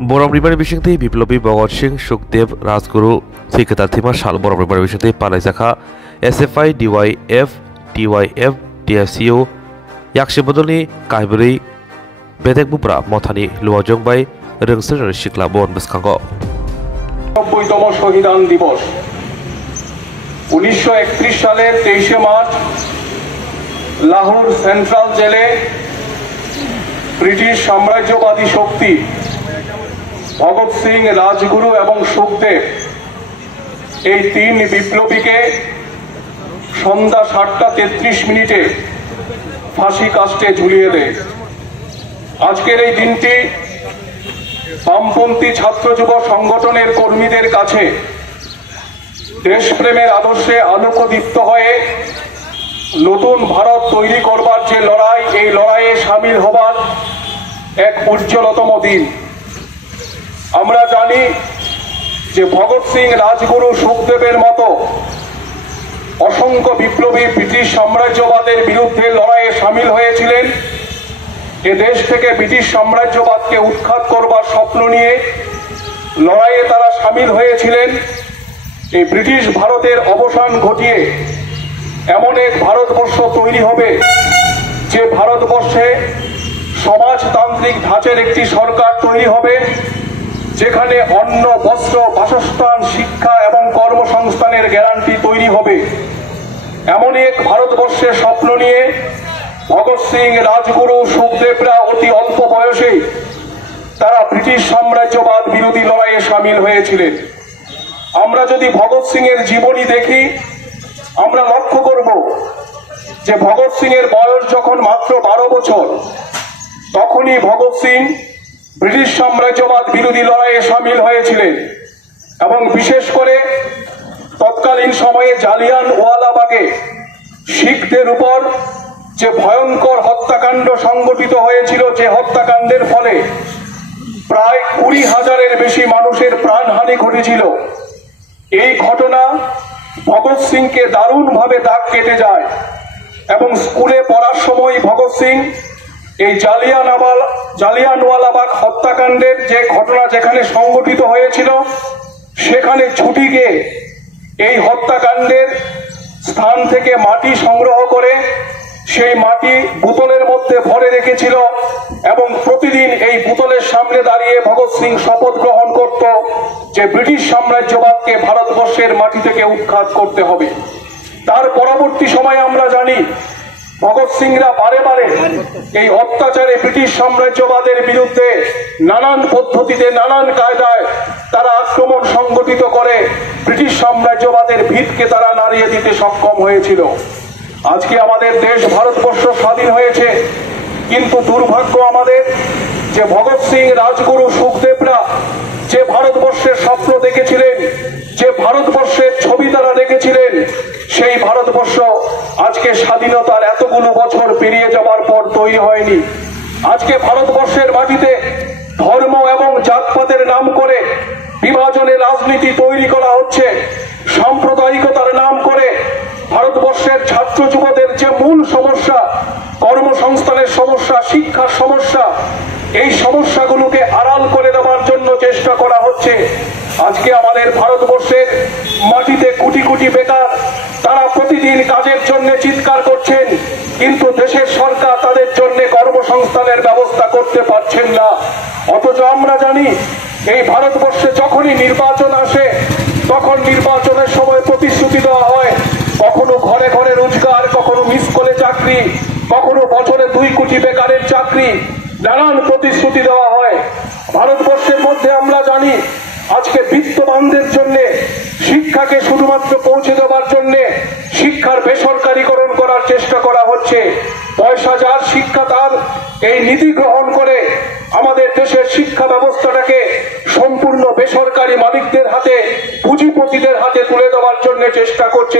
बरमरिबार बिसिंथि बिप्लबी भगत सिंह सुखदेव राजगुरु थैखोथा साल बरमरिबार बिसिंथि पालाइजाखा SFI डिवाइएफ टीवाइएफ टीएफसीयू याक्सि बदलनि काहिबुरै बेदेक बुप्रा मथानि लुवाजों bye रोंसोर सिख्ला बन बसखांग 90তম শহীদান দিবস 1931 সালের 23 মার্চ লাহোর সেন্ট্রাল জেলে ব্রিটিশ সাম্রাজ্যবাদী শক্তি ভগৎ সিং রাজগুরু এবং সুখদেব এই তিন বিপ্লবীকে সন্ধ্যা 7:33 ফাঁসি কাস্টে ঝুলিয়ে দেয়। আজকের এই দিনটি বামপন্থী ছাত্র যুব সংগঠনের কর্মীদের কাছে দেশপ্রেমের আদর্শে আলোকদীপ্ত হয়ে নতুন ভারত তৈরি করবার যে লড়াই, এই লড়াইয়ে সামিল হবার এক উজ্জ্বলতম দিন। আমরা জানি যে ভগৎ সিং রাজগুরু সুখদেবের মতো অসংখ্য বিপ্লবী ব্রিটিশ সাম্রাজ্যবাদের বিরুদ্ধে লড়াইয়ে সামিল হয়েছিলেন। এ দেশ থেকে ব্রিটিশ সাম্রাজ্যবাদকে উৎখাত করবার স্বপ্ন নিয়ে লড়াইয়ে তারা সামিল হয়েছিলেন। এই ব্রিটিশ ভারতের অবসান ঘটিয়ে এমন এক ভারতবর্ষ তৈরি হবে যে ভারতবর্ষে সমাজতান্ত্রিক ধাঁচের একটি সরকার তৈরি হবে, যেখানে অন্ন, বস্ত্র, বাসস্থান, শিক্ষা এবং কর্মসংস্থানের গ্যারান্টি তৈরি হবে। এমন এক ভারতবর্ষের স্বপ্ন নিয়ে ভগৎ সিং রাজগুরু সুখদেবরা অতি অল্প বয়সে তারা ব্রিটিশ সাম্রাজ্যবাদ বিরোধী লড়াইয়ে সামিল হয়েছিলেন। আমরা যদি ভগৎ সিং এর জীবনী দেখি, আমরা লক্ষ্য করব যে ভগৎ সিং এর বয়স যখন মাত্র 12 বছর, তখনই ভগৎ সিং ব্রিটিশ সাম্রাজ্যবাদ বিরোধী লড়াইয়ে সামিল হয়েছিলেন এবং বিশেষ করে তৎকালীন সময়ে জালিয়ানওয়ালাবাগে শিখদের উপর যে ভয়ঙ্কর হত্যাকাণ্ড সংগঠিত হয়েছিল, যে হত্যাকাণ্ডের ফলে প্রায় 20,000-এর বেশি মানুষের প্রাণহানি ঘটেছিল, এই ঘটনা ভগৎ সিংকে দারুণভাবে দাগ কেটে যায় এবং স্কুলে পড়ার সময় ভগৎ সিং এই জালিয়ানওয়ালাবাগ হত্যাকাণ্ডের যে ঘটনা যেখানে সংগঠিত হয়েছিল সেখানে ছুটি গিয়ে এই হত্যাকাণ্ডের স্থান থেকে মাটি সংগ্রহ করে সেই মাটি বোতলের মধ্যে ভরে রেখেছিল এবং প্রতিদিন এই বোতলের সামনে দাঁড়িয়ে ভগৎ সিং শপথ গ্রহণ করত যে ব্রিটিশ সাম্রাজ্যবাদকে ভারতবর্ষের মাটি থেকে উৎখাত করতে হবে। তার পরবর্তী সময়ে আমরা জানি ভগৎ সিংরা বারে বারে এই অত্যাচারে ব্রিটিশ সাম্রাজ্যবাদের বিরুদ্ধে নানান পদ্ধতিতে, নানান কায়দায় তারা আক্রমণ সংগঠিত করে ব্রিটিশ সাম্রাজ্যবাদের ভিতকে তারা নাড়িয়ে দিতে সক্ষম হয়েছিল। আজকে আমাদের দেশ ভারতবর্ষ স্বাধীন হয়েছে, কিন্তু দুর্ভাগ্য আমাদের যে ভগৎ সিং রাজগুরু সুখদেবরা যে ভারতবর্ষের স্বপ্ন দেখেছিলেন, যে ভারতবর্ষের ছবি তারা দেখেছিলেন, সেই ভারতবর্ষ আজকে স্বাধীনতার এতগুলো বছর পেরিয়ে যাওয়ার পর তৈরি হয়নি। আজকে ভারতবর্ষের মাটিতে ধর্ম এবং জাতপাতের নাম করে বিভাজনের রাজনীতি তৈরি করা হচ্ছে। সাম্প্রদায়িকতার নাম করে ভারতবর্ষের ছাত্র যুবদের যে মূল সমস্যা, কর্মসংস্থানের সমস্যা, শিক্ষার সমস্যা, এই সমস্যাগুলোকে আড়াল করে দেওয়ার জন্য চেষ্টা করা হচ্ছে। আজকে আমাদের ভারতবর্ষের মাটিতে কোটি কোটি বেকার, তারা প্রতিদিন কাজের জন্য চিৎকার করছেন, কিন্তু দেশের সরকার তাদের জন্য কর্মসংস্থানের ব্যবস্থা করতে পারছেন না। অথচ আমরা জানি এই ভারতবর্ষে যখনই নির্বাচন আসে তখন নির্বাচনের সময় প্রতিশ্রুতি দেওয়া হয়, কখনো ঘরে ঘরে রোজগার, কখনো মিস কলে চাকরি, কখনো বছরে 2 কোটি বেকারের চাকরি, নানান প্রতিশ্রুতি দেওয়া হয়। ভারতবর্ষের মধ্যে আমরা জানি আজকে বিত্তবানদের জন্য শিক্ষাকে শুধুমাত্র পৌঁছে দেওয়ার জন্য শিক্ষার বেসরকারীকরণ করার চেষ্টা করা হচ্ছে। পয়সা যার, শিক্ষা তার, এই নীতি গ্রহণ করে আমাদের দেশের শিক্ষা ব্যবস্থাটাকে সম্পূর্ণ বেসরকারি মালিকদের হাতে, পুঁজিপতিদের হাতে তুলে দেওয়ার জন্য চেষ্টা করছে।